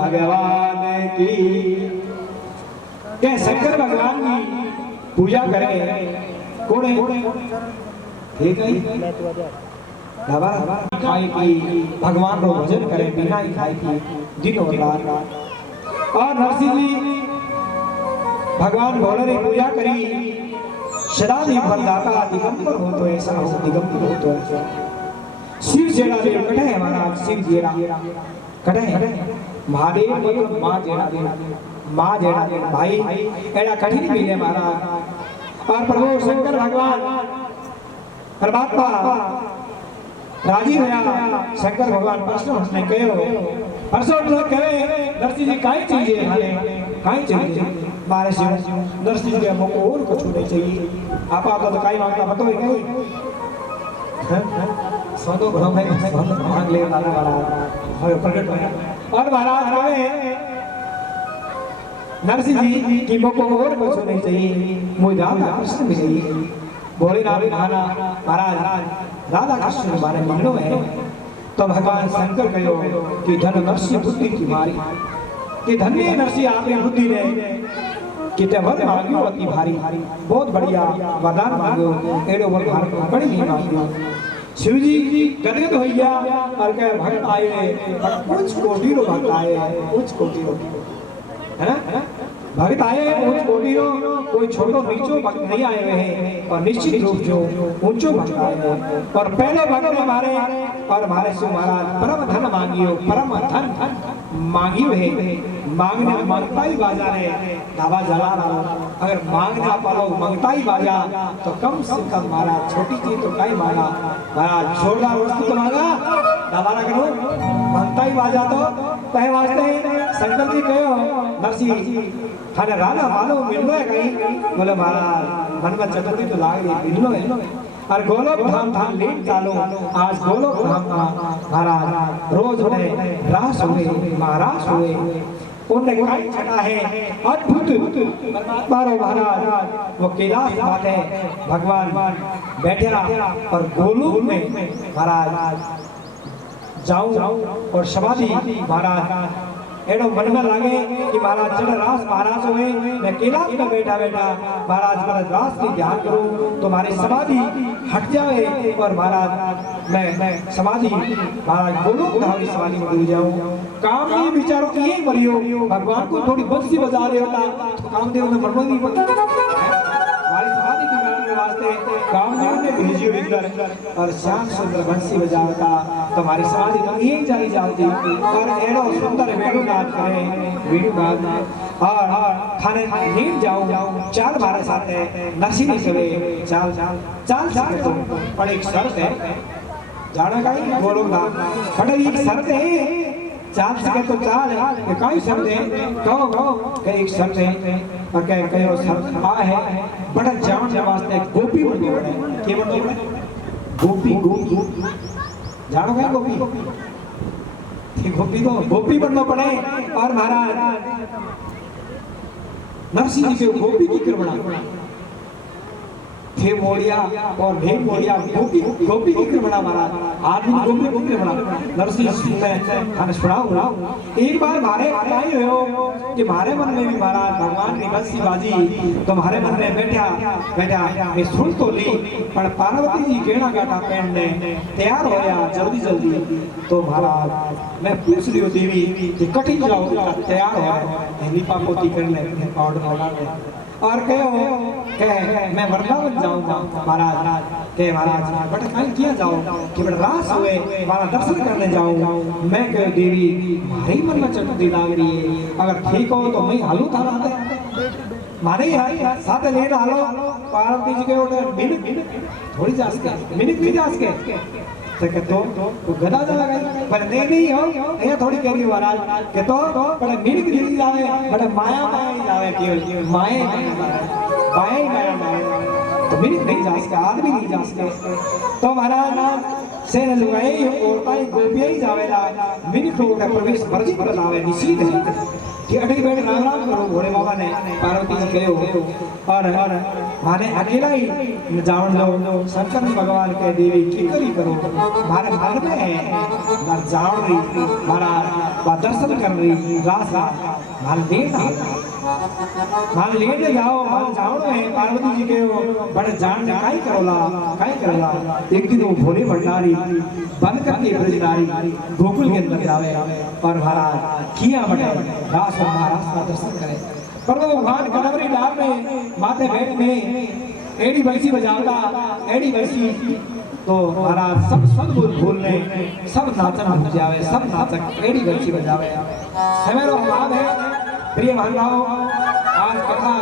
भगवान की के शंकर भगवान की पूजा करें कौन है ठीक है खाई की भगवान रो भजन करें बिना ही खाई की दिनों रात और नरसिंह जी भगवान भोले की पूजा करी सदा ही फलदाता दिगंबर हो तो ऐसा हो दिगंबर हो तो ऐसा शिव जेड़ा दे कटे है महाराज शिव जेड़ा कटे महादेव मतलब मां जेड़ा भाई एड़ा कठिन मिले महाराज और प्रभु शंकर भगवान परमात्मा राजी होया शंकर भगवान प्रश्न ने कहो प्रश्न लोग कहे नरसिंह जी काई चाहिए हाले काई चाहिए मारे शिव नरसिंह जी हमको और कुछ नहीं चाहिए आप तो काई मांगता पतो है कहीं सोनो भरो भाई मांग ले वाला और प्रकट होया और महाराज कहे नरसिंह जी की हमको और कुछ नहीं चाहिए मुझे राधा कृष्ण भी चाहिए भोलेनाथ महाराज राधा कृष्ण के बारे में मानो है तो भगवान शंकर कहो कि धन नरसिंह बुद्धि की मारी कि धन्य नरसिंह आपने बुद्धि ने कि ते वर मांगियो अति भारी बहुत बढ़िया वरदान मांगो एड़ो वर भार बड़ी नहीं मांगियो शिव जी गदगद हो गया और कहे भक्त आए कुछ कोटि रो भक्त आए कुछ कोटि रो है ना भक्त आए कुछ कोटि रो कोई छोटो नीचो भक्त नहीं आए हुए हैं और निश्चित रूप जो ऊंचो भक्त आए हैं और पहले भक्त हमारे और हमारे शिव महाराज परम धन मांगियो परम धन मांगियो है मांगने मांगता ही बाजा रे धावा जला रहा अगर मांगना पालो मांगता ही बाजा तो कम से कम महाराज छोटी चीज तो कई मांगा महाराज जोरदार वस्तु तो मांगा धावा करो मांगता ही बाजा तो कहे वास्ते शंकर जी कहो नरसिंह थाने राधा मालो मिलनो है कहीं बोले महाराज मन में चतुर्थी तो लाग रही मिलनो है और गोलोक धाम धाम लीन चालो आज गोलोक धाम महाराज रोज उन्हें रास हुए महाराज हुए उन्हें काई छटा है अद्भुत परमात्मा महाराज वो कैलाश माथे भगवान बैठे और गोलोक में महाराज जाऊं और समाधि महाराज एडो मन में लागे कि महाराज जब रास महाराज हुए मैं कैलाश में बैठा महाराज महाराज रास की ध्यान करूं तो हमारी समाधि हट जाए और महाराज मैं समाधि महाराज गोलोक धाम की समाधि में डूब जाऊं काम ये विचारों की यही मरियो भगवान को थोड़ी बंसी बजा रहे होता तो कामदेव ने मरमो नहीं पता हमारी समाधि की बनाने वास्ते कामदेव ने भेजियो इधर और श्याम सुंदर बंसी बजाता तो हमारी समाधि तो यही चली जाती और एडो सुंदर वेणु नाद करे वेणु नाद और थाने नींद जाऊं चाल हमारे साथ है नरसिंह सवे चाल चाल सके तुम पर एक शर्त है जाना कहीं गोलोक धाम पर एक शर्त है चाल सके तो चाल है कई शर्त है कहो एक शर्त है और कहो शर्त आ है बड़ा जान के वास्ते गोपी बननी पड़े के बननी पड़े गोपी गोपी जानो क्या गोपी गोपी को गोपी बनना पड़े और महाराज नरसिंह जी के गोपी की कृपा थे मोड़िया और भेद मोड़िया गोपी गोपी की कृपा महाराज आदमी गोपी की कृपा नरसिंह में खाने सुना एक बार मारे आई हो कि मारे मन में भी महाराज भगवान की बंसी बाजी तो मारे मन में बैठा ये सुन तो ली पर पार्वती जी गेड़ा गाटा पहनने तैयार हो गया जल्दी तो महाराज मैं पूछ रही हूँ देवी कि कटी जाओ तैयार हो लीपा पोती कर ले पाउडर लगा ले और कहे मैं वृंदावन जाऊंगा महाराज कहे महाराज बट कहीं किया जाओ कि बट रास हुए हमारा दर्शन करने जाऊंगा मैं कहे देवी मारे ही मन में चटती लाग रही है अगर ठीक हो तो मैं हालू था मारे ही साथ ले हालो पार्वती जी के उधर मिनट थोड़ी जा सके मिनट नहीं जा सके तो गदा जा लगाई पर नहीं हो ये थोड़ी कह रही महाराज के तो पर मिनट नहीं जावे बड़ा माया ही जावे केवल माया तो मिनट नहीं जा सके आदमी नहीं जा सके तो महाराज से लुगाई औरताई गोपियां ही जावेला मिनट लोगों का प्रवेश वर्जित कर लावे निषेध है कि अटे बैठ राम राम करो भोले बाबा ने पार्वती जी कहो और माने अकेला ही जावन दो शंकर जी भगवान के देवी की करी करो मारे मन में है मार जावन रही मारा दर्शन कर रही रास माल लेट जाओ माल जावन में पार्वती जी कहो बड़े जान काई करोला एक दिन वो भोले भंडारी बंद करके ब्रजनारी गोकुल के अंदर जावे और महाराज किया बटे रास और महाराज का दर्शन करे पर वो भगवान कदमरी डाल में माथे बैठ में एड़ी बंसी बजावता एड़ी बंसी तो महाराज सब भूलने सब नाचन हो जावे सब नाचक एड़ी बंसी बजावे सवेरो भाव है प्रिय महानुभाव आज कथा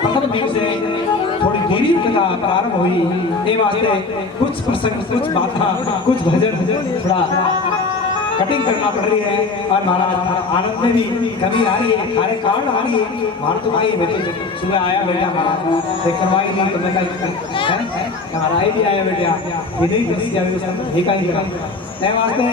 प्रथम दिन से थोड़ी देरी कथा प्रारंभ हुई ये वास्ते कुछ प्रसंग कुछ बातें कुछ भजन थोड़ा कटिंग करना पड़ रही है और महाराज आनंद में भी कमी आ रही है सारे कारण आ रही है मार तो भाई बेटे सुबह आया बेटा महाराज करवाई नहीं तो मैं हमारा भी आया बेटा ये नहीं देखा ही वास्ते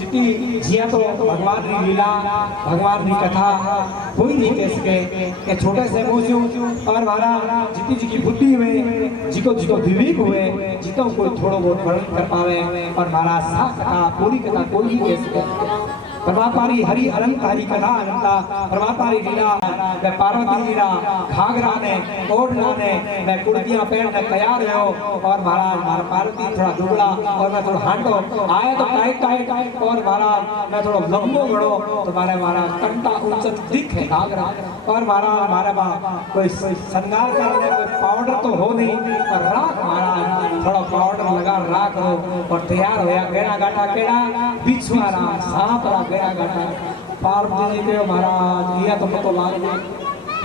जितनी जिया तो भगवान की लीला भगवान की कथा कोई नहीं कह सके कि छोटे से मुँह और महाराज जितनी जी की बुद्धि हुए जिको विवेक हुए जितो कोई थोड़ा बहुत वर्णन कर पावे और महाराज साफ कथा पूरी कथा कोई नहीं कह सके परमात्मा हरि अनंत हरि कथा अनंता परमात्मा लीला मैं पार्वती लीला घाघरा ने ओढ़ना ने मैं कुर्तियां पहनने तैयार हो और महाराज मारा पार्वती थोड़ा दुबला और मैं थोड़ा हांडो आया तो टाइट और महाराज मैं थोड़ा लंबो बड़ो तो मारे महाराज कंटा ऊंचा दिख है घाघरा और महाराज मारे कोई श्रृंगार करने कोई पाउडर तो हो नहीं और राख महाराज थोड़ा पाउडर लगा राख हो और तैयार होया गेड़ा गाटा केड़ा बिछुआरा सांप गया गाटा पार्वती जी के महाराज दिया तो पतो लाग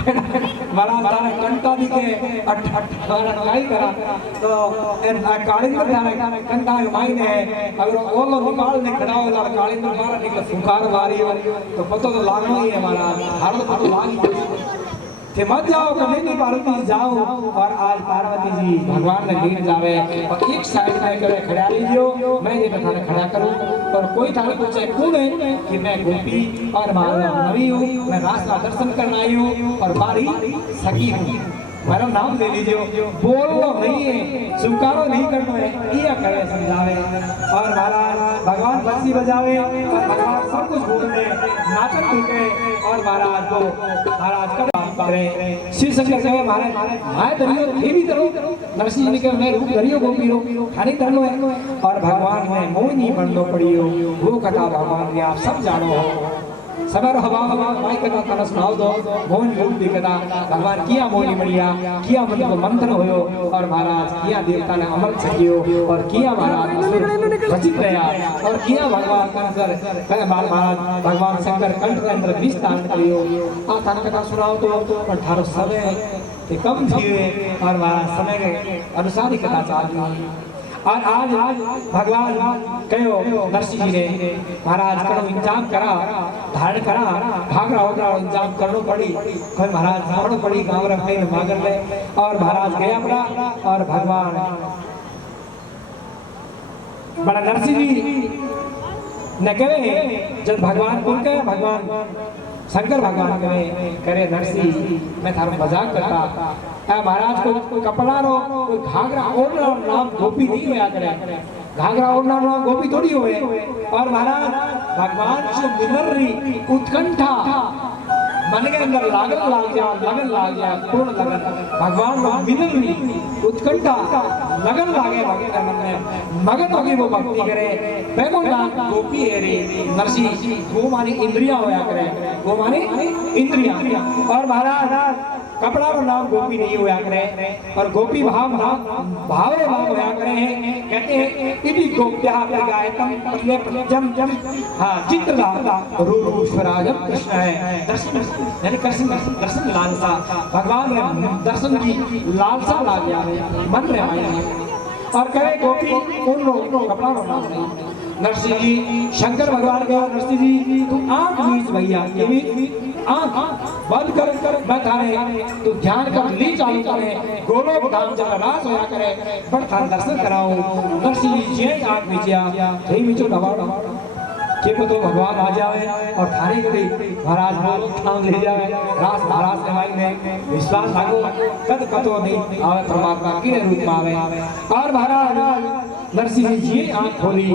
महाराज तारा कंटा दिखे अट काई करा तो कालिंदर तारा कंटा मायने अगर ओलो निकाल ने खड़ा हो लाल कालिंदर मारा निकल फुकार मारी हो तो पतो तो लागना ही है महाराज हर तो पतो लागी थे मत जाओ कभी नहीं पार्वती जाओ और आज पार्वती जी भगवान ने लीन जावे और एक साइड में करे खड़ा लीजियो मैं ये थाने खड़ा करूं और कोई थाने पूछे कौन है कि मैं गोपी और नवी हूं मैं रास्ता दर्शन करने आई हूं और बारी सखी हूं मेरा नाम ले लीजियो बोलो नहीं है स्वीकारो नहीं करना है ये करे समझावे और महाराज भगवान बंसी बजावे और भगवान सब कुछ भूलने नाचन टूटे और महाराज को महाराज का शिव शंकर कहे महाराज माय दरियो थे भी दरो नरसिंह जी के मैं रूप दरियो गोपी रो खाली धरनो है और भगवान ने मोहिनी बननो पड़ियो वो कथा भगवान ने आप सब जानो हो सबर हवा माई कथा तना सुनाओ दो मोहन रूप दी कथा भगवान किया मोहिनी मड़िया किया मंथन होयो और महाराज किया देवता ने अमल सकियो और किया महाराज रचित रहा और किया भगवान कंसर महाराज भगवान शंकर कंठ के अंदर विष धारण करियो आ तना कथा सुनाओ तो पर थारो समय के कम थीवे और महाराज समय के अनुसार ही कथा चालू और आज भगवान कहो नरसिंह जी ने महाराज करो इंतजाम करा धारण करा घाघरा होगा इंतजाम करनो पड़ी कोई महाराज धारणो पड़ी गाँव रखे मागर ले और महाराज गया पड़ा और भगवान बड़ा नरसिंह जी ने कहे जब भगवान बोल के भगवान शंकर भगवान करे नरसिंह मैं थारो मजाक करता महाराज को कपड़ा रो कोई घाघरा ओढ़ना नाम गोपी नहीं होया करे घाघरा ओढ़ना नाम गोपी थोड़ी होए और महाराज भगवान से मिलर रही उत्कंठा मन के अंदर लगन लाग जा पूर्ण लगन भगवान को मिलर रही उत्कंठा लगन लागे भगवान के मन में मगन होगी वो भक्ति करे बेगो नाम गोपी है रे नरसिंह गो मानी इंद्रिया होया करे गो मानी इंद्रिया और महाराज कपड़ा का नाम गोपी नहीं होया करे और गोपी भाव होया करे हैं कहते हैं इति गोप्या प्रगायतम जम हाँ चित्रलाता रूपराजम कृष्ण है दर्शन यानी कृष्ण दर्शन लालसा भगवान ने दर्शन की लालसा ला गया मन में आया और कहे गोपी उन लोगों कपड़ा का नाम नहीं नरसिंह जी शंकर भगवान के नरसिंह जी तू आंख मीच भैया आंख बंद कर मैं थाने तू ध्यान कर ली चालू करे गोलोक धाम जब रास होया करे बड़ थान दर्शन कराऊं नरसिंह जी जे आंख मीचिया हे मीचो दबाओ के तो भगवान आ जावे और थाने के महाराज बोलो थाम ले जावे रास महाराज के भाई ने विश्वास लागो कद कतो नहीं आवे परमात्मा के रूप में आवे और महाराज नरसिंह जी आंख खोली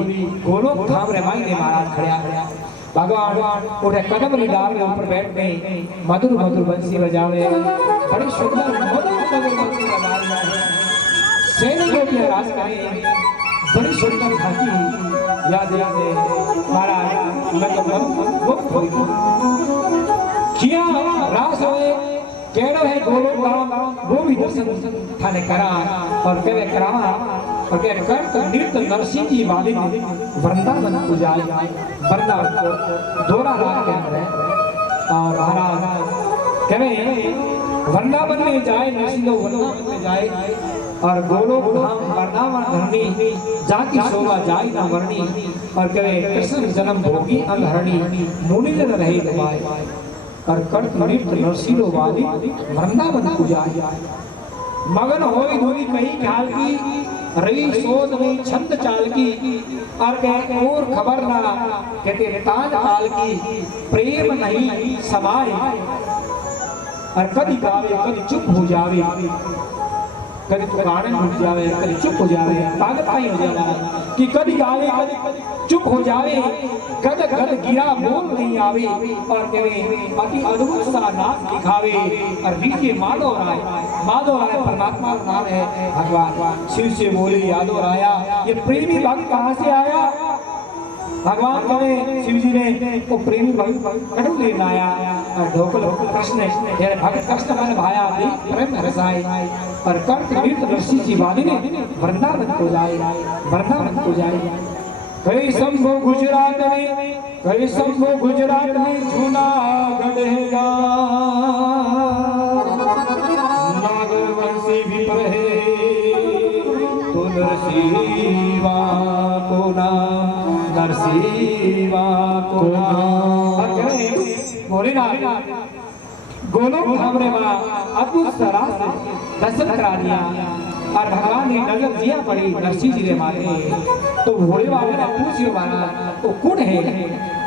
गोलो थाम रे भाई ने महाराज खड़या भगवान उठे कदम री डाल के ऊपर बैठ गए मधुर मधुर बंसी बजावे बड़ी सुंदर मधुर मधुर बंसी बजा रहा है सेना के ऊपर राज करे बड़ी सुंदर झांकी याद याद महाराज मैं तो मुक्त हो किया रास होए केड़ो है गोलो गांव वो भी दर्शन थाने करा और केवे करावा और के कर नृत्य नरसिंह जी वाली ने वृंदावन पूजाए वृंदावन को दोरा रात के अंदर है और महाराज केवे वृंदावन में जाए नरसिंह वृंदावन में जाए और गोलोक धाम वृंदावन धरनी जाकी शोभा जाई ना वर्णी और केवे कृष्ण जन्म भोगी अंगहरणी मुनि जन रहे दबाए और कर्त नृत्य नरसिंह वाली वृंदावन पूजाए मगन होई धोनी कहीं ख्याल की रही सोच में छंद चाल की और कह और खबर ना कहते ताज काल की प्रेम नहीं समाए और कभी गावे कभी चुप हो जावे कभी तो गाने रुक जावे कभी चुप हो जावे ताकत नहीं हो जावे कि कभी गावे कभी चुप हो जावे गद गद गिरा बोल नहीं आवे और कहे अति अद्भुत सा नाम दिखावे और नीचे माधव राय परमात्मा का नाम है भगवान शिव से बोले यादव राया ये प्रेमी भक्त कहाँ से आया भगवान कहे शिव जी ने वो प्रेमी भक्त कटु लेना आया और ढोकल कृष्ण तेरे भक्त कृष्ण मन भाया प्रेम रसाए और कर्त नृत्य नरसिंह जी वाली ने वृंदावन को जाए कई शंभो गुजरात में जूनागढ़ है नागर वंशी भी पढ़े तो नरसिंहा को नाम बोले ना गोलोक धाम रे मां अद्भुत तरह से दर्शन करा दिया और भगवान ने नजर दिया पड़ी नरसिंह जी रे माथे तो भोले बाबा ने पूछियो माना तो कौन है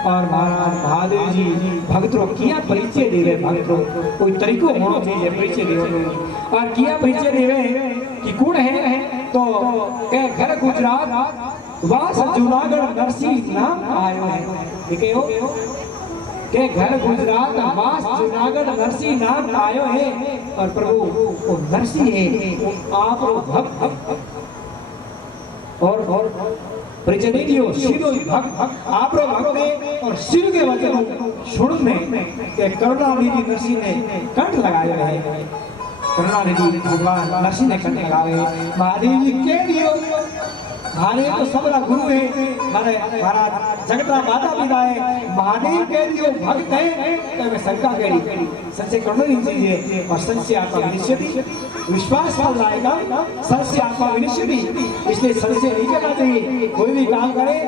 और महाराज महादेव जी भक्तों किया परिचय देवे भक्तों कोई तरीको होना चाहिए परिचय देवे और किया परिचय देवे कि कौन है तो के घर गुजरात वास जूनागढ़ नरसिंह नाम आयो है ठीक है के घर गुजरात वास जूनागढ़ नरसिंह नाम आयो है और प्रभु वो नरसिंह है आप भक्त और परिचय दे दियो सीधो भक्त आप भक्त है और शिव के वचन सुनने के करुणानिधि नरसिंह ने कंठ लगाए है करुणानिधि भगवान नरसिंह ने कंठ लगाए महादेव जी के दियो महादेव तो सबरा गुरु है महाराज जगतरा माता पिता है महादेव के लिए भक्त है तो मैं शंका करी सच्चे करुणा है और सच्चे आत्मा विनिश्चित विश्वास कर लाएगा सच्चे आत्मा विनिश्चित इसलिए सच्चे नहीं करना चाहिए कोई भी काम करे